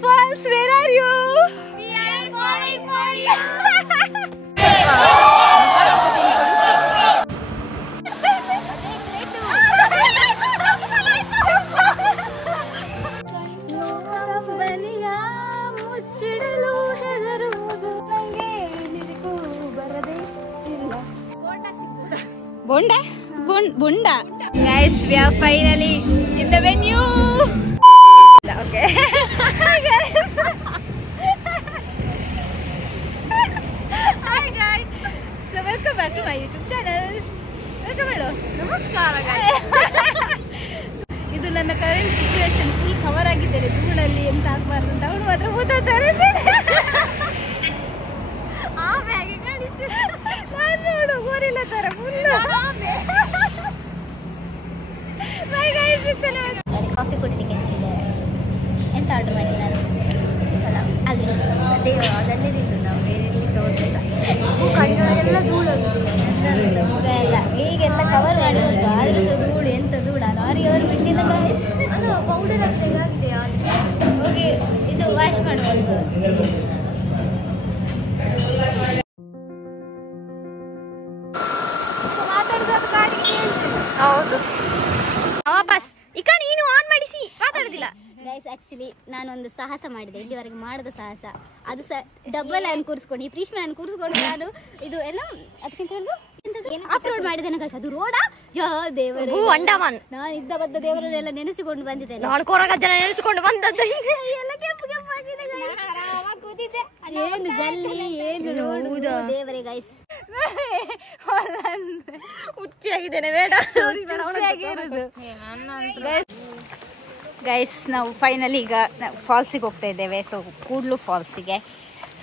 Falls, where are you? We are falling for you. Bonda? Bunda. Guys, we are finally in the venue. Okay. Hi guys. Hi guys. So welcome back to my YouTube channel. Welcome hello. Namaskara guys. ಇದು ನನ್ನ current situation full cover ಆಗಿದ್ದೇನೆ ಧೂಳಲ್ಲಿ ಎಂತ ಆಗಬಾರ್ದು ಅಂತ ಅವಳು ಮಾತ್ರ ಓದಾಡ್ತಾರೆ ನಾನು ನೋಡು ಗೋರಿಲ್ಲ ತರ ಫುಲ್ ಕಾಫಿ ಕುಡಿಲಿಕ್ಕೆ ಎಂತ ಆರ್ಡರ್ ಮಾಡಿದ್ದಾರೆ ಅಲ್ಲ ಅಲ್ಲಿ ಅದೇ ಅದನ್ನೇ ತಿಂದು ನಾವು ಬೇರೆ ಕಣ್ಣೆಲ್ಲ ಧೂಳಾಗಿದೆ ಮುಖ ಎಲ್ಲ ಈಗೆಲ್ಲ ಕವರ್ ಮಾಡಿರೋದು ಆದರೂ ಸಹ ಧೂಳು ಎಂತ ಧೂಳ ಲಾರಿ ಅವರು ಬಿಡಲಿಲ್ಲ ಅಲ್ಲ ಪೌಡರ್ ಹಾಕ್ಬೇಕಾಗಿದೆ ಹೋಗಿ ಇದು ವಾಶ್ ಮಾಡುವಂತ ಹೌದು ವಾಪಸ್ ಈಗ ನೀನು ಆನ್ ಮಾಡಿಸಿ ಮಾತಾಡುದಿಲ್ಲ ಗೈಸ್ ಆಕ್ಚುಲಿ ನಾನೊಂದು ಸಾಹಸ ಮಾಡಿದೆ ಇಲ್ಲಿವರೆಗೆ ಮಾಡದ ಸಾಹಸ ಅದು ಸಹ ಡಬಲ್ ಲೈನ್ ಕೂರಿಸ್ಕೊಂಡು ಈ ಪ್ರೀಶ್ಮ ನಾನು ಕೂರಿಸ್ಕೊಂಡು ನಾನು ಇದು ಏನೋ ಅದಕ್ಕಿಂತ ಅಪ್ಲೋಡ್ ಮಾಡಿದ್ದೇನೆ ಗೈಸ್ ಅದು ರೋಡ ಯಾ ದೇವರು ಅಂಡಮಾನ್ ನಾನು ಇದ್ದ ಬದ್ದ ದೇವರನ್ನೆಲ್ಲ ನೆನೆಸಿಕೊಂಡು ಬಂದಿದ್ದೇನೆ ನಾನು ಕೊರಗಜ್ಜನ ನೆನೆಸಿಕೊಂಡು ಬಂದದ್ದು ಎಲ್ಲ ಕೆಂಪು ಕೆಂಪಾಗಿದೆ ಏನು ಜಲ್ಲಿ ಏನು ರೋಡು ದೇವರೇ ಗೈಸ್ ಹುಚ್ಚಿಯಾಗಿದ್ದೇನೆ ಬೇಡ ಗೈಸ್ ನಾವು ಫೈನಲಿ ಈಗ ಫಾಲ್ಸಿಗೆ ಹೋಗ್ತಾ ಇದ್ದೇವೆ ಸೊ ಕೂಡ್ಲು ಫಾಲ್ಸಿಗೆ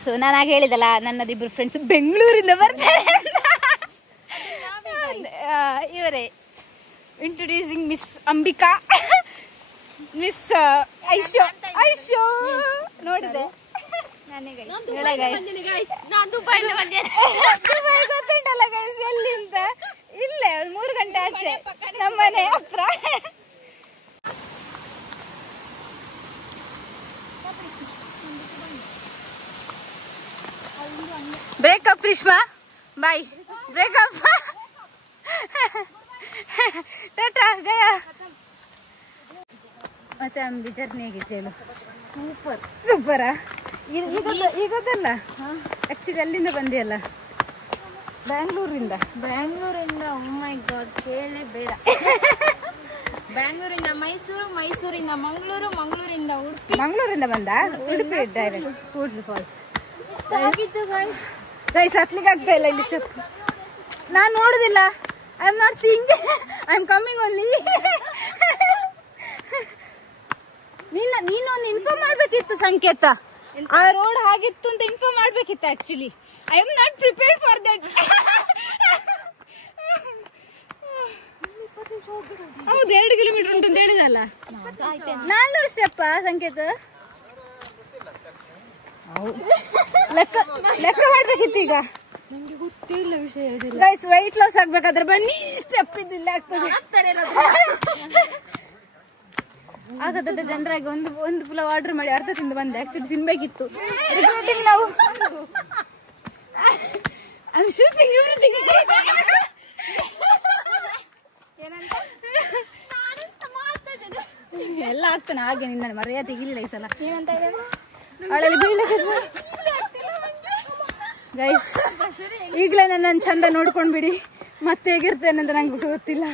ಸೊ ನಾನು ಆಗ ಹೇಳಿದಲ್ಲ ನನ್ನದಿಬ್ಬರು ಫ್ರೆಂಡ್ಸ್ ಬೆಂಗಳೂರಿಂದ ಬರ್ತಾರೆ ಇವರೇ ಇಂಟ್ರೊಡ್ಯೂಸಿಂಗ್ ಮಿಸ್ ಅಂಬಿಕಾ ಮಿಸ್ ಐಶೋ ಐಶೋ ನೋಡಿದೆ ಗೊತ್ತುಂಟಲ್ಲ ಗೈಸ್ ಎಲ್ಲಿ ಅಂತ ಇಲ್ಲೇ 3 ಗಂಟೆ ಆಚೆ ನಮ್ಮನೆ ಹತ್ರ ಬ್ರೇಕಪ್ ರಿಶ್ಮಾ ಬಾಯ್ ಬ್ರೇಕಪ್ ಟಾಟಾ ಗಯಾ ಮತ್ತೆ ಅಂಬಿ ಜರ್ನಿ ಹೇಗಿತ್ತು ಹೇಳು ಸೂಪರ್ ಸೂಪರಾ ಈಗದಲ್ಲ ಆಕ್ಚುಲಿ ಅಲ್ಲಿಂದ ಬಂದಿಯಲ್ಲ ಬ್ಯಾಂಗ್ಳೂರಿಂದ ಓ ಮೈ ಗಾಡ್ ಕೇಳೇ ಬೇಡ ಬ್ಯಾಂಗ್ಳೂರಿಂದ ಮೈಸೂರು ಮೈಸೂರಿಂದ ಮಂಗಳೂರು ಮಂಗಳೂರಿಂದ ಉಡುಪಿ ಮಂಗಳೂರಿಂದ ಬಂದ Udupi direct Kudlu falls guys ಹತ್ಲಿಕ್ಕೆ ಆಗ್ತಾ ಇಲ್ಲ ಇಲ್ಲಿ ಸ್ಟೆಪ್ ನಾನು ನೋಡುದಿಲ್ಲ I am not seeing I am coming only ನೀನೊಂದು ಇನ್ಫಾರ್ಮ್ ಮಾಡ್ಬೇಕಿತ್ತು ಸಂಕೇತ ಆ ರೋಡ್ ಹಾಗಿತ್ತು ಅಂತ ಇನ್ಫಾರ್ಮ್ ಮಾಡ್ಬೇಕಿತ್ತು actually I am not prepared for that ಹೌದು 2 ಕಿಲೋಮೀಟರ್ ಉಂಟು ಅಂತ ಹೇಳಿದಲ್ಲ 400 ಸ್ಟೆಪ್ ಸಂಕೇತ ಲೆಕ್ಕ ಮಾಡ್ಬೇಕಿತ್ತು ಈಗ ನಂಗೆ ಗೊತ್ತಿಲ್ಲ ವಿಷಯ ಗೈಸ್ ವೆಯ್ಟ್ ಲಾಸ್ ಆಗ್ಬೇಕಾದ್ರೆ ಬನ್ನಿ ಸ್ಟೆಪ್ ಇದ್ದಿಲ್ಲ ಆಗ್ತದೆ ಆಗದ ಜನರಾಗಿ ಒಂದು ಪುಲಾವ್ ಆರ್ಡರ್ ಮಾಡಿ ಅರ್ಧ ತಿಂದು ಬಂದೆ ಆಕ್ಚುಲಿ ತಿನ್ಬೇಕಿತ್ತು ನಾವು ಎಲ್ಲ ಆಗ್ತಾನೆ ಹಾಗೆ ನಿನ್ನ ಮರ್ಯಾದೆ ತೆಗಿಲಿಲ್ಲ ಈ ಸಲ ಏನಂತ ಅವಳಲ್ಲಿ ಬೀಳಕ್ಕೆ ಗೈಸ್ ಈಗಲೇ ನನ್ನ ಚಂದ ನೋಡ್ಕೊಂಡ್ ಬಿಡಿ ಮತ್ತೆ ಹೇಗಿರ್ತೇನೆ ಅಂತ ನಂಗೆ ಗೊತ್ತಿಲ್ಲ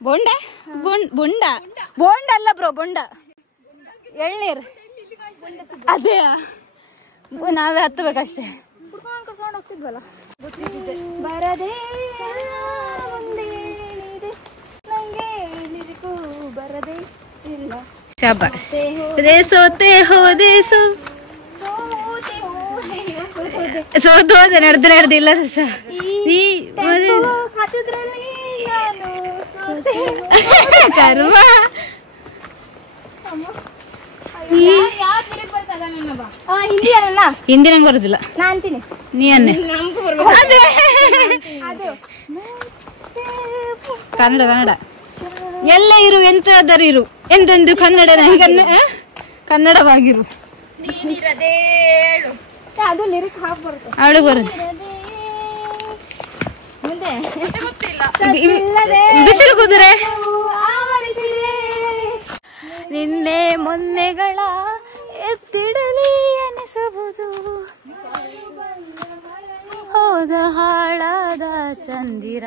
ಬೊಂಡ ಬೊಂಡ ಬೋಂಡ ಅಲ್ಲ ಬ್ರೋ ಬೊಂಡ ಎಳ್ನೀರ್ ಅದೇ ನಾವೇ ಹತ್ತಬೇಕಷ್ಟೇ ಕುಡ್ಕೊಂಡು ಹೋಗ್ತಿದ್ವಲ್ಲ ಬರದೇ ಬರದೇ ಇಲ್ಲ ಶಾಬಾಷ್ ದೇಸೋತೆ ಹೋ ದೇಸೋ ಸೋತು ಹೋದೆ ನಡೆದಿಲ್ಲ ಕರ್ಮ ಹಿಂದಿ ನಂಗೆ ಬರುದಿಲ್ಲ. ನೀ ಅನ್ನೆ ಕನ್ನಡ ಕನ್ನಡ ಎಲ್ಲ ಇರು, ಎಂತಾದರೂ ಇರು, ಎಂತೆಂದು ಕನ್ನಡ ಕನ್ನಡವಾಗಿರು. ಅದು ಲಿರಿಕ್ ಹಾಕ್ಬಾರ್ದು ಅವಳಿಗೆ ಬರುದು. ಬಿಸಿಲು ಕುದುರೆ ನಿನ್ನೆ ಮೊನ್ನೆಗಳ ಎತ್ತಿಡಲಿ ಅನಿಸಬಹುದು, ಹೋದ ಹಾಳಾದ ಚಂದಿರ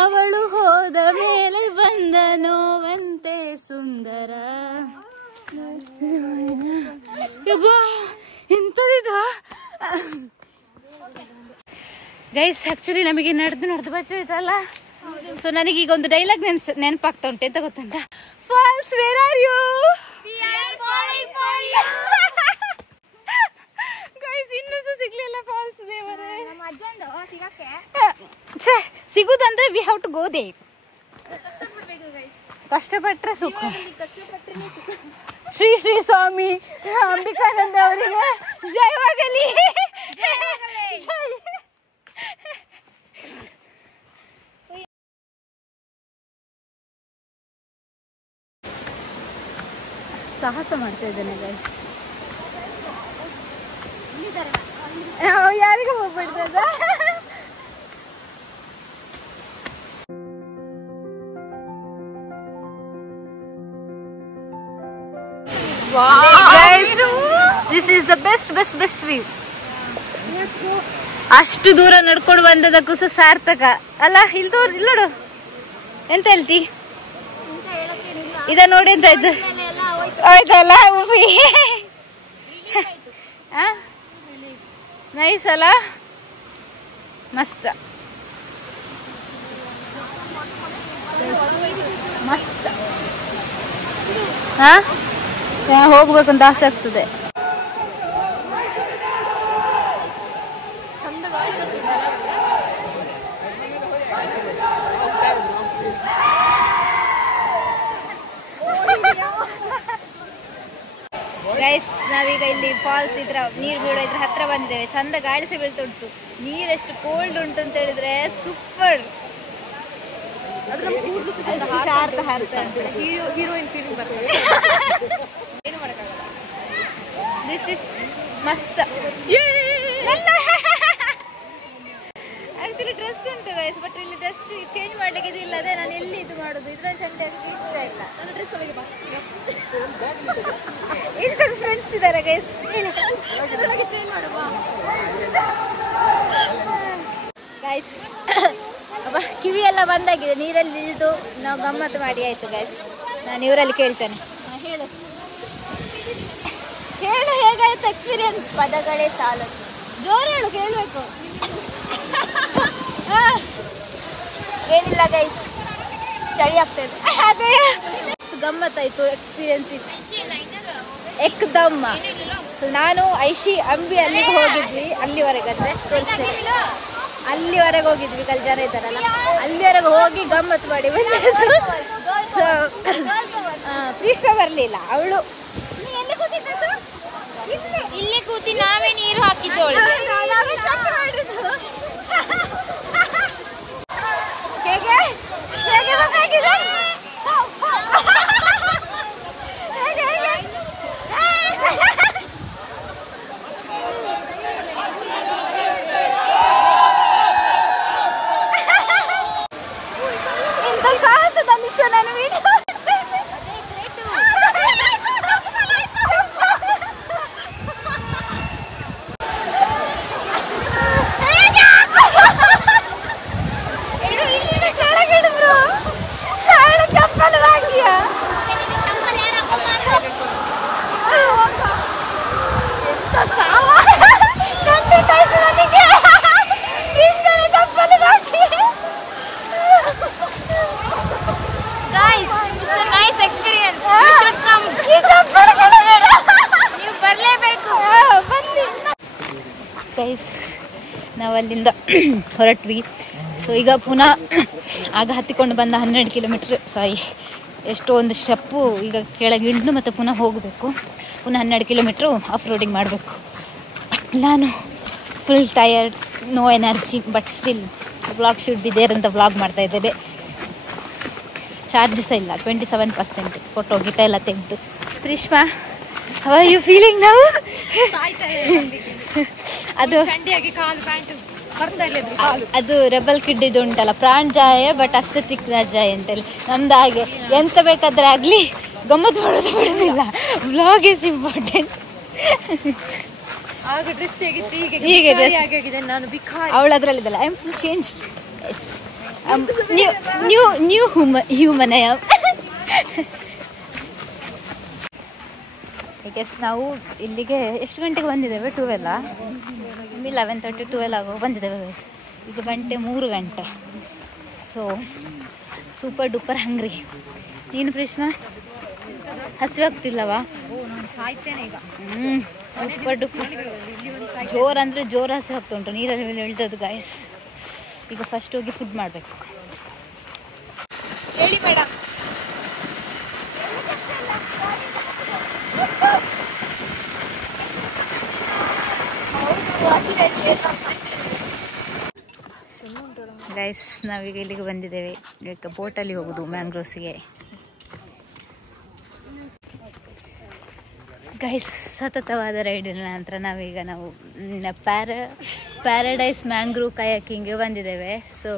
ಅವಳು ಹೋದ ಮೇಲೆ ಬಂದ ನೋವಂತೆ ಸುಂದರ. ಎಂತದಿದ ಗೈಸ್, ಆಕ್ಚುಲಿ ನಮಗೆ ನಡೆದು ಬಚ್ಚೋಯ್ತಲ್ಲ. ಸೊ ನನಗೀಗ ಒಂದು ಡೈಲಾಗ್ ನೆನಪಾಗ್ತಾ ಉಂಟು. ಎಂತ ಗೊತ್ತುಂಟ? Falls where are you guys, ಇನ್ನೂ ಸಹ ಸಿಗ್ಲಿಲ್ಲ ಫಾಲ್ಸ್ ದೇವರೇ. ಸಿಗುದಂದ್ರೆ we have to go there. ಕಷ್ಟಪಟ್ರೆ ಸುಖ. ಶ್ರೀ ಶ್ರೀ ಸ್ವಾಮಿ ಅಂಬಿಕಾನಂದ ಅವರಿಗೆ ಜಯವಾಗಲಿ. ಸಾಹಸ ಮಾಡ್ತಾ ಇದ್ದೇನೆ ಗೈಸ್. ಯಾರಿಗೂ ಹೋಗ್ಬಿಡ್ತದ. This is the best view. ಅಷ್ಟು ದೂರ ನಡ್ಕೊಂಡು ಬಂದದಕ್ಕೂ ಸಹ ಸಾರ್ಥಕ ಅಲ್ಲ. ಇಲ್ಲಿ ನೋಡು, ಎಂತ ಹೇಳ್ತಿ? ಇದ ನೋಡಿ ಎಂತ ಇದ್ದು ಆಯ್ತಲ್ಲ. ನೈಸ್ ಅಲ್ಲ, ಮಸ್ತ್ ಮಸ್ತ್. ಹೋಗ್ಬೇಕಂತ ಆಸೆ ಆಗ್ತದೆ. ಗೈಸ್, ನಾವೀಗ ಇಲ್ಲಿ ಫಾಲ್ಸ್ ನೀರು ಬೀಳೋ ಇದ್ರ ಹತ್ರ ಬಂದಿದ್ದೇವೆ. ಚಂದ ಗಾಳಿ ಸಹ ಬೀಳ್ತುಂಟು. ನೀರೆಷ್ಟು ಕೋಲ್ಡ್ ಉಂಟು ಅಂತ ಹೇಳಿದ್ರೆ ಸೂಪರ್. ಹೀರೋಯಿನ್ ಫೀಲಿಂಗ್ ಬರ್ತದೆ. ದಿಸ್ ಇಸ್ ಮಸ್ತ್. ಆಕ್ಚುಲಿ ಡ್ರೆಸ್ ಉಂಟು ಗೈಸ್, ಬಟ್ ಇಲ್ಲಿ ಡ್ರೆಸ್ ಚೇಂಜ್ ಮಾಡ್ಲಿಕ್ಕೆ ಇದಿಲ್ಲ. ಅದೇ ನಾನು ಎಲ್ಲಿ ಇದು ಮಾಡೋದು, ಇದ್ರಲ್ಲಿ ಚಂದ ಇಷ್ಟ ಇಲ್ಲ. ನನ್ನ ಡ್ರೆಸ್ ಒಳಗೆ ಇಂಥ ಫ್ರೆಂಡ್ಸ್ ಇದ್ದಾರೆ ಗೈಸ್. ಗೈಸ್ ಅಬ್ಬಾ, ಕಿವಿ ಎಲ್ಲ ಬಂದಾಗಿದೆ. ನೀರಲ್ಲಿ ಇಳಿದು ನಾವು ಗಮ್ಮತ್ತು ಮಾಡಿ ಆಯ್ತು ಗೈಸ್. ನಾನು ಇವರಲ್ಲಿ ಕೇಳ್ತೇನೆ. ಹೇಳು ಹೇಳು, ಹೇಗಾಯ್ತು ಎಕ್ಸ್ಪೀರಿಯನ್ಸ್? ಪದಗಳೇ ಸಾಲದು. ಜೋರು ಹೇಳು, ಕೇಳಬೇಕು. ಏನಿಲ್ಲ ಗೈಸ್, ಚಳಿ ಆಗ್ತದೆ. ಅದೇ ಗಮ್ಮತ್ತಾಯ್ತು. ಎಕ್ಸ್ಪೀರಿಯನ್ಸ್ ಇಸ್ ಎಕ್ದಮ್. ಸೊ ನಾನು ಐಶಿ ಅಂಬಿ ಅಲ್ಲಿಗೆ ಹೋಗಿದ್ವಿ. ಅಲ್ಲಿವರೆಗೆ ಅಂದ್ರೆ ತೋರಿಸ್ತೇನೆ. ಅಲ್ಲಿವರೆಗೆ ಹೋಗಿದ್ವಿ, ಕಲ್ ಜನ ಇದ್ದಾರಲ್ಲ, ಅಲ್ಲಿವರೆಗೆ ಹೋಗಿ ಗಮ್ಮತ್ತು ಮಾಡಿ ಬಂದಿದ್ದು. ಸೊ ಪ್ರೀಷ್ಮಾ ಬರಲಿಲ್ಲ. ಅವಳು ಎಲ್ಲಿ ಕೂತಿದ್ದು? ಇಲ್ಲೇ ಕೂತಿ ನಾವೇ ನೀರು ಹಾಕಿದ್ದೋಳು. ಹೇಗೆ ಹೇಗೆ ಬೇಕಾಗಿದೆ? ಇಂಥ ಸಾಹಸದ ಮಿಸ್ ನಾನು ವೀಡಿಯೋ. ಗೈಸ್, ನಾವಲ್ಲಿಂದ ಹೊರಟ್ವಿ. ಸೊ ಈಗ ಪುನಃ ಆಗ ಹತ್ತಿಕೊಂಡು ಬಂದ 12 ಕಿಲೋಮೀಟ್ರ್, ಸಾರಿ ಎಷ್ಟೋ ಒಂದು ಸ್ಟೆಪ್ಪು ಈಗ ಕೆಳಗೆ ಇಳಿದು ಮತ್ತೆ ಪುನಃ ಹೋಗಬೇಕು. ಪುನಃ 12 ಕಿಲೋಮೀಟ್ರು ಆಫ್ ರೋಡಿಂಗ್ ಮಾಡಬೇಕು. ನಾನು full tired, no energy, but still vlog should be there ಅಂತ ವ್ಲಾಗ್ ಮಾಡ್ತಾ ಇದ್ದೇನೆ. ಚಾರ್ಜಸ್ ಇಲ್ಲ, 27%. ಫೋಟೋ ಗಿಟ ಎಲ್ಲ ತೆಗೆದು. Preeshma, how are you feeling ನಾವು? ಅದು ರೆಬಲ್ ಕಿಡ್ ಇದು ಉಂಟಲ್ಲ, ಪ್ರಾಣ್ ಜಾಯ ಬಟ್ ಅಸ್ಥೆಟಿಕ್ ಜಾಯ ಅಂತೇಳಿ. ನಮ್ದು ಹಾಗೆ ಎಂತ ಬೇಕಾದ್ರೆ ಆಗ್ಲಿ ಗಮ್ಮತ್ ಮಾಡೋದು ಬಿಡೋದಿಲ್ಲ. Vlog is important. ಹೀಗೆ ಅವಳು ಅದರಲ್ಲಿದ್ದಲ್ಲ, I am full changed. New human I am. I guess ನಾವು ಇಲ್ಲಿಗೆ ಎಷ್ಟು ಗಂಟೆಗೆ ಬಂದಿದ್ದೇವೆ? 12 11:30 12 ಆಗುವಾಗ ಬಂದಿದ್ದೇವೆ. ಈಗ ಗಂಟೆ 3 ಗಂಟೆ. ಸೊ ಸೂಪರ್ ಡೂಪರ್ ಹಂಗ್ರಿ. ನೀನು ಪ್ರೀಷ್ಮಾ ಹಸಿವೆ ಆಗ್ತಿಲ್ಲವಾ? ಸೂಪರ್ ಡೂಪರ್ ಜೋರು ಅಂದರೆ ಜೋರು ಹಸಿವೆ ಆಗ್ತಾ ಉಂಟು. ನೀರಲ್ಲಿ ಇಳ್ದದ್ದು ಗಾಯ್ಸ್. ಈಗ ಫಸ್ಟ್ ಹೋಗಿ ಫುಡ್ ಮಾಡಬೇಕು. ಹೇಳಿ ಮೇಡಮ್. ಗೈಸ್ ನಾವೀಗ ಇಲ್ಲಿಗೆ ಬಂದಿದ್ದೇವೆ. ಈಗ ಬೋಟಲ್ಲಿ ಹೋಗುದು ಮ್ಯಾಂಗ್ರೋವ್ಸ್ಗೆ. ಗೈಸ್ ಸತತವಾದ ರೈಡಿನ ನಂತರ ನಾವು ಪ್ಯಾರಡೈಸ್ ಮ್ಯಾಂಗ್ರೋವ್ ಕಯಾಕಿಂಗ್ಗೆ ಬಂದಿದ್ದೇವೆ. ಸೊ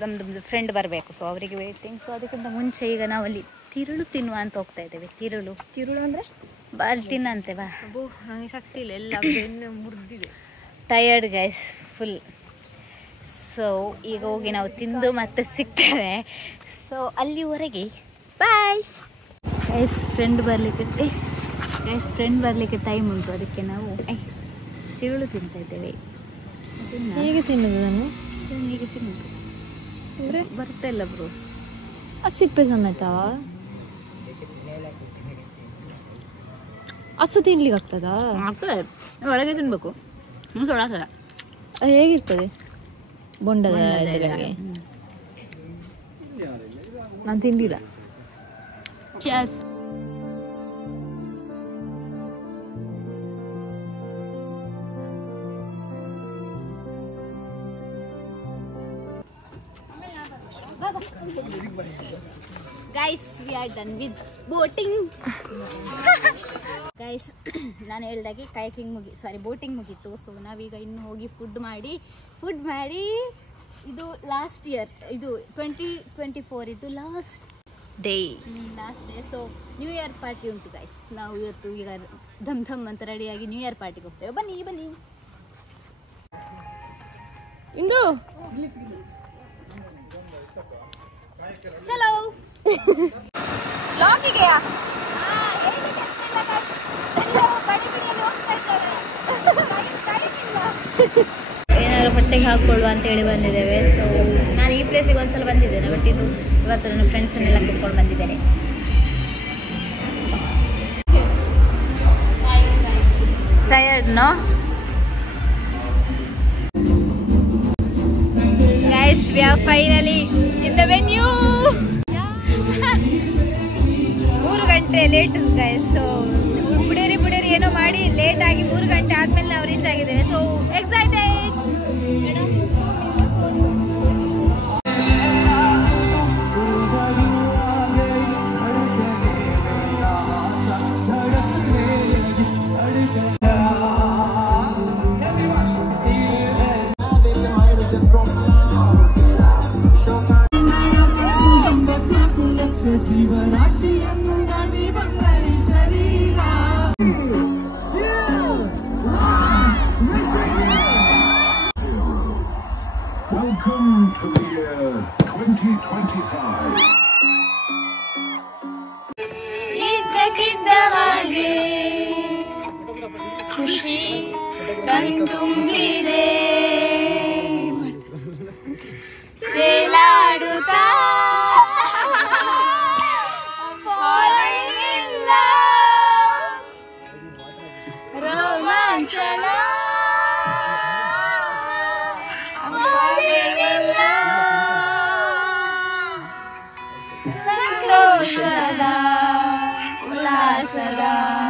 ನಮ್ಮದು ಫ್ರೆಂಡ್ ಬರಬೇಕು, ಸೊ ಅವರಿಗೆ ವೇಟಿಂಗ್. ಸೊ ಅದಕ್ಕಿಂತ ಮುಂಚೆ ಈಗ ನಾವು ಅಲ್ಲಿ ತಿರುಳು ತಿನ್ನುವ ಅಂತ ಹೋಗ್ತಾ ಇದ್ದೇವೆ. ತಿರುಳು ಅಂದರೆ ಬಾಲ್ ತಿನ್ನಂತೆ ಬಾ. ನನಗೆ ಶಕ್ತಿ ಇಲ್ಲ, ಎಲ್ಲ ಮುರಿದಿದೆ. Tired guys full. ಸೊ ಈಗ ಹೋಗಿ ನಾವು ತಿಂದು ಮತ್ತೆ ಸಿಗ್ತೇವೆ. ಸೊ ಅಲ್ಲಿವರೆಗೆ ಬಾಯ್. ಗೈಸ್ ಫ್ರೆಂಡ್ ಬರಲಿಕ್ಕೆ ಟೈಮ್ ಉಂಟು, ಅದಕ್ಕೆ ನಾವು ತಿರುಳು ತಿಂತಾ ಇದ್ದೇವೆ. ಹೇಗೆ ತಿನ್ನೋದು? ನಾನು ಹೀಗೆ ತಿನ್ನೋದು ಅಂದರೆ ಬರ್ತಾ ಇಲ್ಲ ಬ್ರೋ. ಸಿಪ್ಪೆ ಸಮೇತ ಹಸು ತಿನ್ಲಿಕ್ಕೆ ಆಗ್ತದಾ? ಒಳಗೆ ತಿನ್ಬೇಕು. ಹೇಗಿರ್ತದೆ ಬೊಂಡದ? ನಾನು ತಿಂದಿಲ್ಲ. Guys we are done with boating. Guys ನಾನು ಹೇಳ್ದಾಗೆ ಬೋಟಿಂಗ್ ಮುಗೀತು. ಸೊ ನಾವೀಗ ಇನ್ನು ಹೋಗಿ ಫುಡ್ ಮಾಡಿ ಇದು ಲಾಸ್ಟ್ ಇಯರ್, ಇದು 2024 ಇದು last day. So new year party ಉಂಟು ಗೈಸ್. ನಾವು ಇವತ್ತು ಈಗ ಧಮ್ ಅಂತ ರೆಡಿಯಾಗಿ ನ್ಯೂ ಇಯರ್ ಪಾರ್ಟಿಗೆ ಹೋಗ್ತೇವೆ. ಬನ್ನಿ ಇಂದು ಚಲೋ ಲಾಗಿಗೆ ಏನಾದ್ರು ಹೊಟ್ಟೆಗೆ ಹಾಕೊಳ್ಳುವ ಅಂತ ಹೇಳಿ ಬಂದಿದ್ದೇವೆ. ಸೊ ನಾನು ಈ ಪ್ಲೇಸಿಗೆ ಒಂದ್ಸಲ ಬಂದಿದ್ದೇನೆ, ಬಟ್ ಇದು ಇವತ್ತು ನನ್ನ ಫ್ರೆಂಡ್ಸನ್ನೆಲ್ಲ ಕರ್ಕೊಂಡು ಬಂದಿದ್ದೇನೆ. Tired no guys, we are finally in the venue. 3 ಗಂಟೆ ಲೇಟ್ ಗೈಸ್. ಸೊ ಬುಡೇರಿ ಏನೋ ಮಾಡಿ ಲೇಟ್ ಆಗಿ 3 ಗಂಟೆ ಆದ್ಮೇಲೆ ನಾವು ರೀಚ್ ಆಗಿದ್ದೇವೆ. So excited. Welcome to the year 2025. ಇದ್ದಕ್ಕಿದ್ದ ಹಾಗೆ ಖುಷಿ ಕಣ್ತುಂಬಿದೆ, ತೇಲಾಡುತ್ತಾ ರೋಮಾಂಚನ ಸಂತೋಷದ ಉಲ್ಲಾಸ सदा